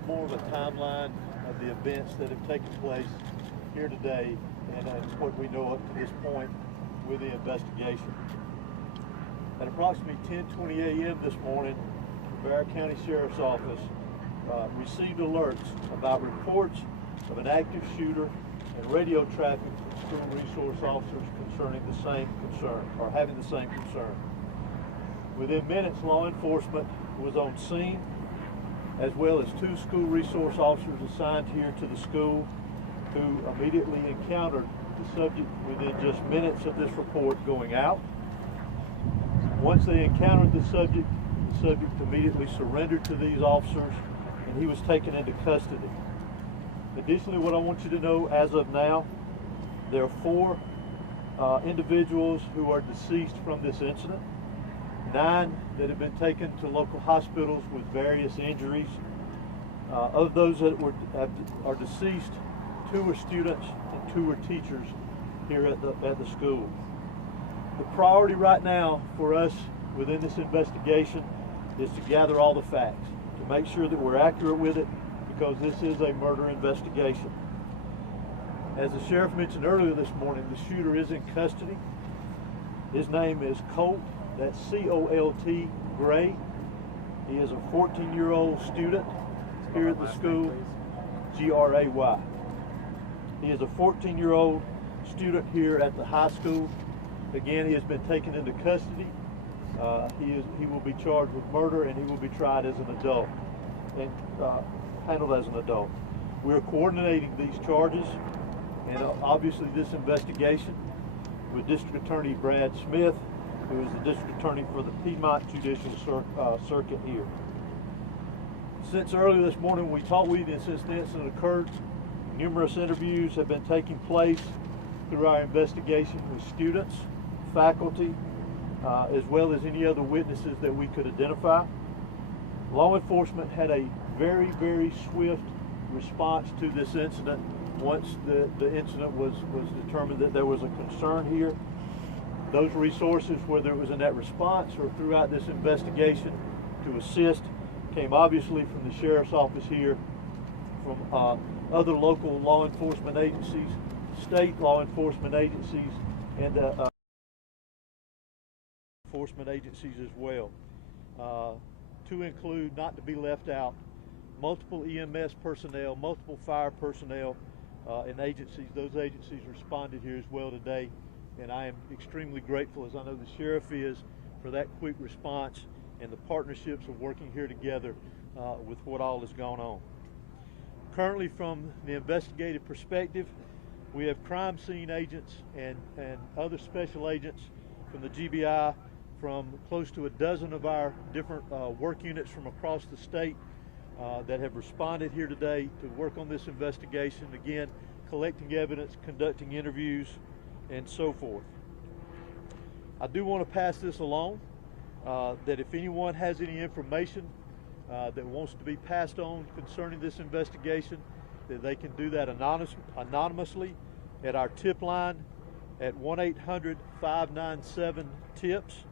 little more of a timeline of the events that have taken place here today and what we know up to this point with the investigation. At approximately 10:20 a.m. this morning, the Broward County Sheriff's Office received alerts about reports of an active shooter and radio traffic from school resource officers concerning the same concern, or having the same concern. Within minutes, law enforcement was on scene, as well as 2 school resource officers assigned here to the school who immediately encountered the subject within just minutes of this report going out. Once they encountered the subject immediately surrendered to these officers and he was taken into custody. Additionally, what I want you to know as of now, there are 4 individuals who are deceased from this incident, 9 that have been taken to local hospitals with various injuries. Of those that are deceased, 2 are students and 2 are teachers here at the school. The priority right now for us within this investigation is to gather all the facts, to make sure that we're accurate with it, because this is a murder investigation. As the sheriff mentioned earlier this morning, the shooter is in custody. His name is Colt, that's C-O-L-T, Gray. He is a 14-year-old student here at the school, G-R-A-Y. He is a 14-year-old student here at the high school. Again, he has been taken into custody. He will be charged with murder, and he will be tried as an adult and handled as an adult. We are coordinating these charges and obviously this investigation with District Attorney Brad Smith, who is the District Attorney for the Piedmont Judicial Circuit here. Since earlier this morning we talked with you, and since the incident occurred, numerous interviews have been taking place through our investigation with students, faculty, as well as any other witnesses that we could identify. Law enforcement had a very, very swift response to this incident once the incident was determined that there was a concern here. Those resources, whether it was in that response or throughout this investigation to assist, came obviously from the Sheriff's Office here, from other local law enforcement agencies, state law enforcement agencies, and enforcement agencies as well. To include, not to be left out, multiple EMS personnel, multiple fire personnel, and agencies. Those agencies responded here as well today, and I am extremely grateful, as I know the sheriff is, for that quick response and the partnerships of working here together with what all has gone on. Currently, from the investigative perspective, we have crime scene agents and other special agents from the GBI, from close to a dozen of our different work units from across the state that have responded here today to work on this investigation, again, collecting evidence, conducting interviews, and so forth. I do want to pass this along, that if anyone has any information that wants to be passed on concerning this investigation, that they can do that anonymously at our tip line at 1-800-597-TIPS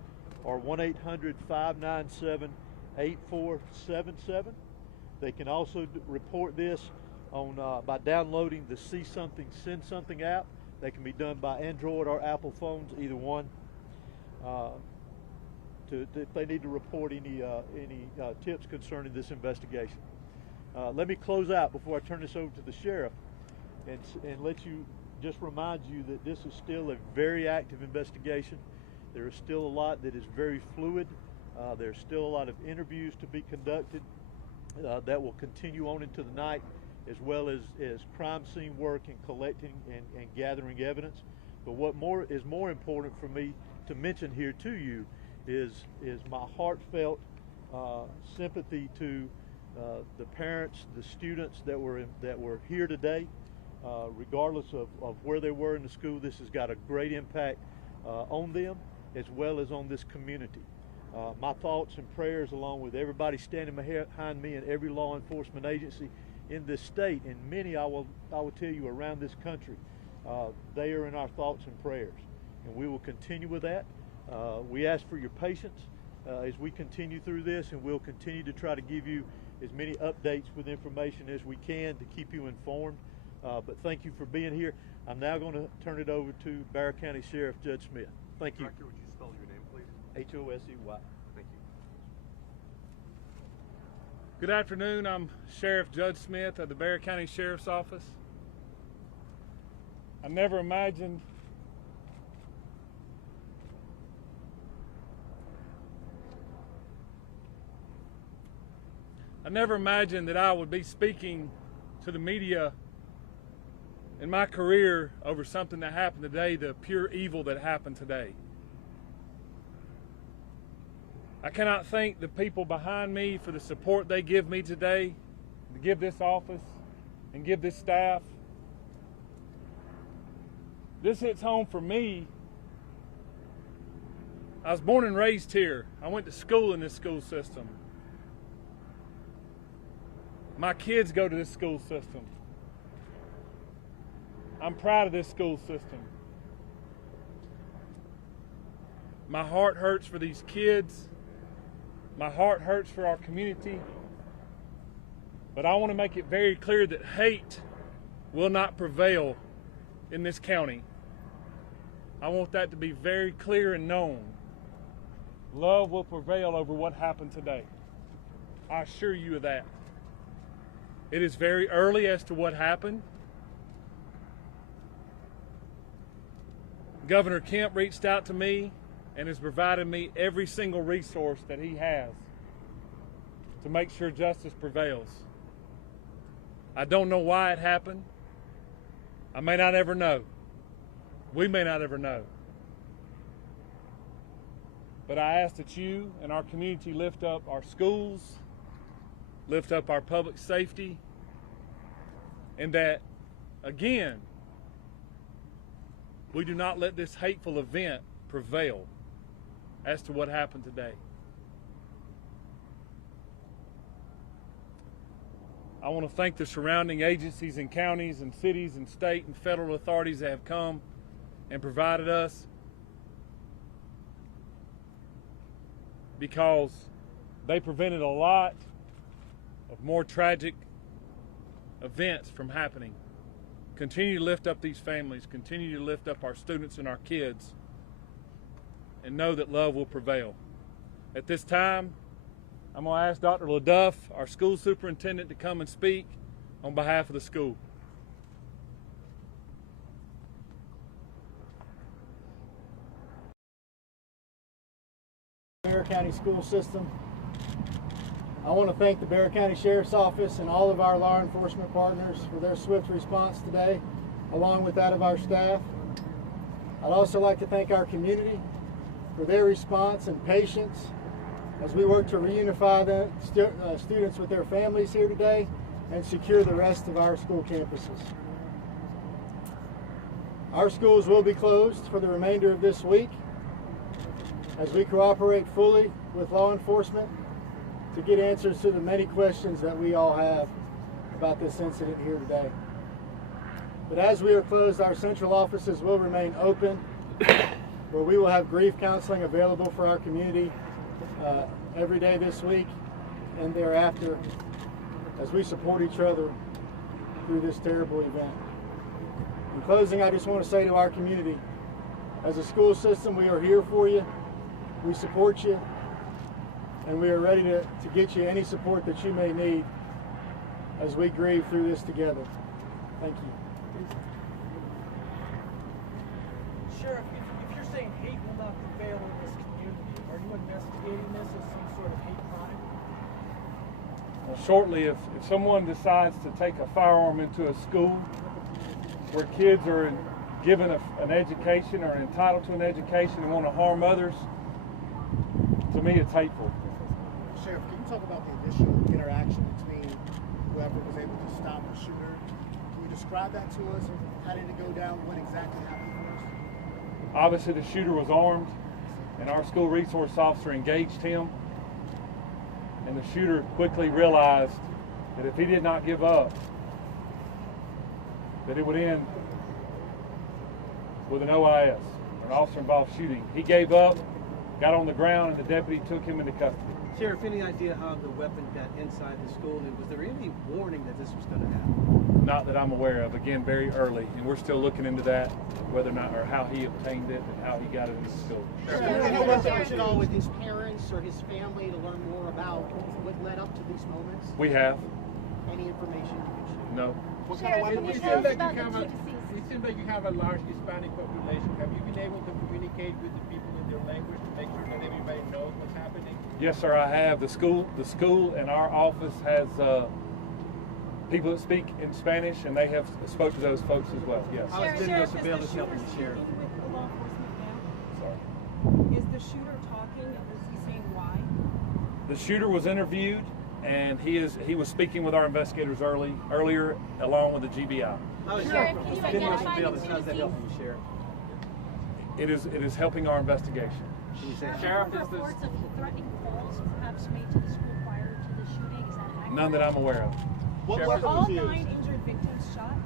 or 1-800-597-8477. They can also report this on by downloading the See Something, Send Something app. They can be done by Android or Apple phones, either one. If they need to report any tips concerning this investigation. Let me close out before I turn this over to the sheriff and let you just remind you that this is still a very active investigation. There is still a lot that is very fluid. There's still a lot of interviews to be conducted that will continue on into the night, as well as crime scene work and collecting and gathering evidence. But what is more important for me to mention here to you is my heartfelt sympathy to the parents, the students that were here today. Regardless of where they were in the school, this has got a great impact on them as well as on this community. My thoughts and prayers, along with everybody standing behind me and every law enforcement agency in this state, and many I will tell you around this country, they are in our thoughts and prayers, and we will continue with that. We ask for your patience as we continue through this, and we'll continue to try to give you as many updates with information as we can to keep you informed. But thank you for being here. I'm now going to turn it over to Bexar County Sheriff Judge Smith. Thank you. Director, would you spell your name, please? H-O-S-E-Y. Thank you. Good afternoon. I'm Sheriff Judge Smith of the Bexar County Sheriff's Office. I never imagined that I would be speaking to the media in my career over something that happened today, the pure evil that happened today. I cannot thank the people behind me for the support they give me today, to give this office and give this staff. This hits home for me. I was born and raised here. I went to school in this school system. My kids go to this school system. I'm proud of this school system. My heart hurts for these kids. My heart hurts for our community. But I want to make it very clear that hate will not prevail in this county. I want that to be very clear and known. Love will prevail over what happened today. I assure you of that. It is very early as to what happened. Governor Kemp reached out to me and has provided me every single resource that he has to make sure justice prevails. I don't know why it happened. I may not ever know. We may not ever know. But I ask that you and our community lift up our schools, lift up our public safety, and that, again, we do not let this hateful event prevail as to what happened today. I want to thank the surrounding agencies and counties and cities and state and federal authorities that have come and provided us, because they prevented a lot of more tragic events from happening. Continue to lift up these families, continue to lift up our students and our kids, and know that love will prevail. At this time, I'm going to ask Dr. LaDuff, our school superintendent, to come and speak on behalf of the school. Bexar County school system. I want to thank the Bexar County Sheriff's Office and all of our law enforcement partners for their swift response today, along with that of our staff. I'd also like to thank our community for their response and patience as we work to reunify the students with their families here today and secure the rest of our school campuses. Our schools will be closed for the remainder of this week as we cooperate fully with law enforcement to get answers to the many questions that we all have about this incident here today. But as we are closed, our central offices will remain open, where we will have grief counseling available for our community every day this week and thereafter, as we support each other through this terrible event. In closing, I just want to say to our community, as a school system, we are here for you, we support you, and we are ready to get you any support that you may need as we grieve through this together. Thank you. Sheriff, if you're saying hate will not prevail in this community, are you investigating this as some sort of hate crime? Well, shortly, if someone decides to take a firearm into a school where kids are given an education or entitled to an education and want to harm others, to me it's hateful. Sheriff, can you talk about the initial interaction between whoever was able to stop the shooter? Can you describe that to us? How did it go down? What exactly happened first? Obviously the shooter was armed, and our school resource officer engaged him, and the shooter quickly realized that if he did not give up, that it would end with an OIS, an officer involved shooting. He gave up, got on the ground, and the deputy took him into custody. Sheriff, any idea how the weapon got inside the school, and was there any warning that this was going to happen? Not that I'm aware of. Again, very early, and we're still looking into that, whether or not, or how he obtained it and how he got it into the school. Any conversations at all with his parents or his family to learn more about what led up to these moments? We have. Any information you can share? No. What kind of weapon was It it? seems like you have It seems like you have a large Hispanic population. Have you been able to communicate with the people in their language to make sure that everybody knows what's happening? Yes, sir, I have. The school and our office has people that speak in Spanish, and they have spoke to those folks as well. Yes. How is Denver surveillance helping the sheriff? With law enforcement now? Sorry. Is the shooter talking and is he saying why? The shooter was interviewed, and he was speaking with our investigators earlier, along with the GBI. How is Sheriff, Denver can you Denver identify surveillance? the How's that two helping you, Sheriff? It is helping our investigation. Can you say Sheriff, reports of threatening calls perhaps made to the school prior to the shooting. Is that accurate? None that I'm aware of. What Were weapon all was used? 9 injured victims shot?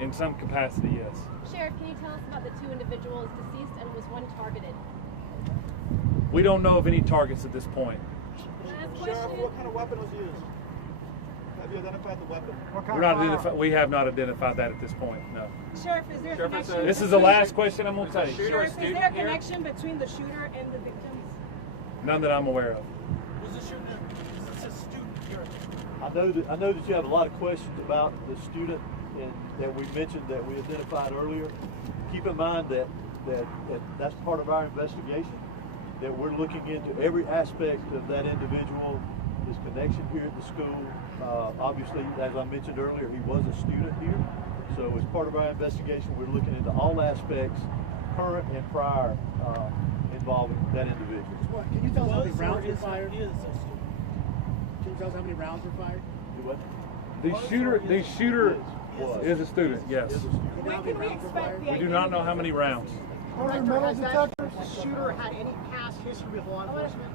In some capacity, yes. Sheriff, can you tell us about the 2 individuals deceased and was one targeted? We don't know of any targets at this point. Last Sheriff, question. what kind of weapon was used? Have you identified the weapon? We have not identified that at this point. No. Sheriff, is there a connection? This is the last question I'm going to take. Sheriff, is there a connection between the shooter and the victims? None that I'm aware of. Was the shooter, is this a student here? I know that you have a lot of questions about the student and that we mentioned that we identified earlier. Keep in mind that that's part of our investigation, that we're looking into every aspect of that individual, his connection here at the school. Obviously, as I mentioned earlier, he was a student here. So as part of our investigation, we're looking into all aspects, current and prior, involving that individual. Can you tell us how many Was or rounds were is fired? a student? Can you tell us how many rounds were fired? Do what? The shooter is a student, yes. Is a student. When can we expect the We do not know how many rounds. Director, has that shooter had any past history with law enforcement?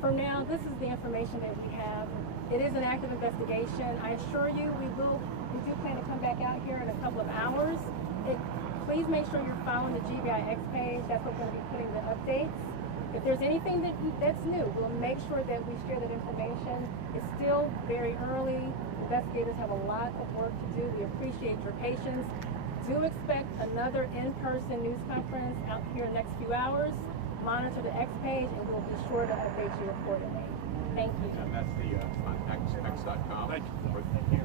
For now, this is the information that we have. It is an active investigation. I assure you, we do plan to come back out here in a couple of hours. Please make sure you're following the GBIX page. That's what's going to be putting the updates. If there's anything that's new, we'll make sure that we share that information. It's still very early. Investigators have a lot of work to do. We appreciate your patience. Do expect another in-person news conference out here in the next few hours. Monitor the X page, and we'll be sure to update you accordingly. Thank you. And that's the on x.com. Thank you. Thank you.